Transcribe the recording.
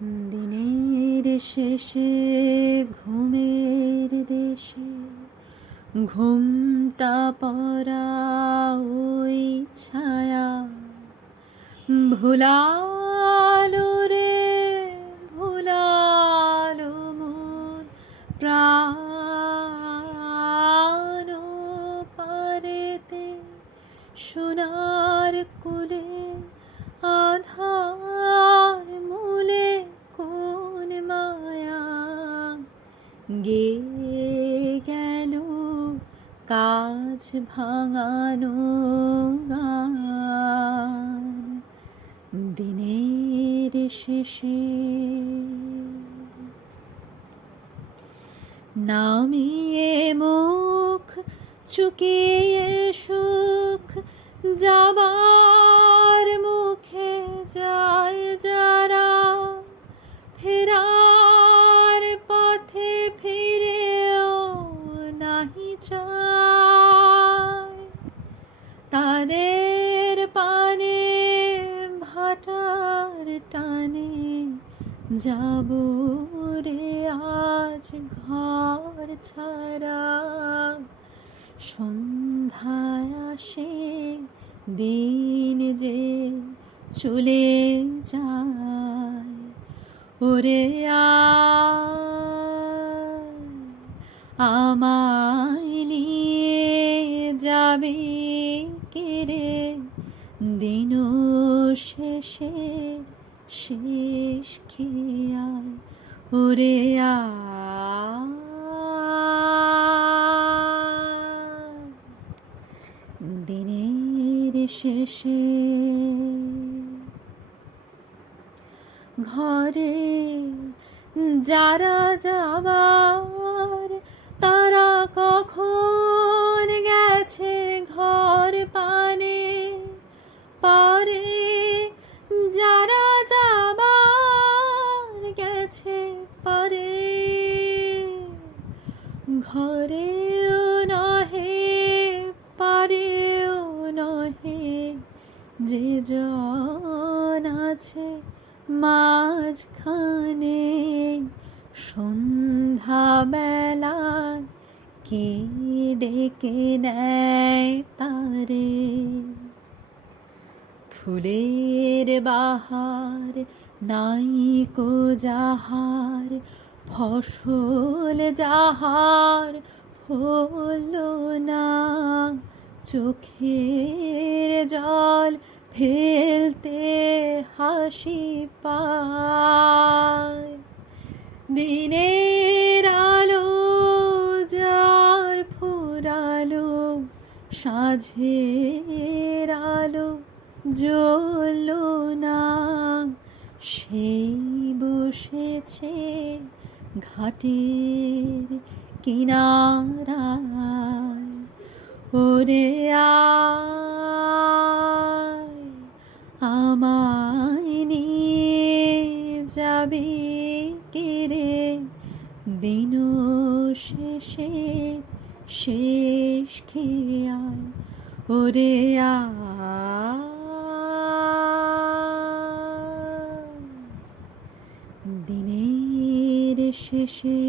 দিনের শেষে ঘুমের দেশে ঘুমটা পড়া ওই ছায়া ভুলালো রে ভুলালো মন প্রাণ পারেতে সোনার কুলে আধার মূলে কোন মায়া গে গেল কাজ ভাঙানো গান দিনের শেষে নামিয়ে মুখ চুকিয়ে সুখ যাবার মুখে যায় যারা ফেরার পথে ফিরেও নাহি যায় তাদের পানে ভাটার টানে যাব রে আজ ঘর ছাড়া সন্ধ্যায় আসে দিন যে চলে যায় ওরে আমায় নিয়ে যাবে কে রে দিন শেষে শেষ খেয়াল ওরে দিনের শেষে ঘরে যারা যাবার তারা কখন গেছে ঘর পানে পারে যারা যাবার গেছে পারে ঘরেও নহে পারেও নহে যে জন আছে মাঝখানে সন্ধ্যাবেলায় কে ডেকে নেয় তারে ফুলের বাহার নাইকো যাহার ফসল যাহার হলো না চোখের জল ফেলতে হাসি পায় দিনের আলো যার ফুরালো সাঁঝের আলো জ্বললো না সেই বসেছে ঘাটের কিনারায় ওরে আমায় নিয়ে যাবে কে রে দিন শেষে শেষ খেয়াল ওরে দিনের শেষে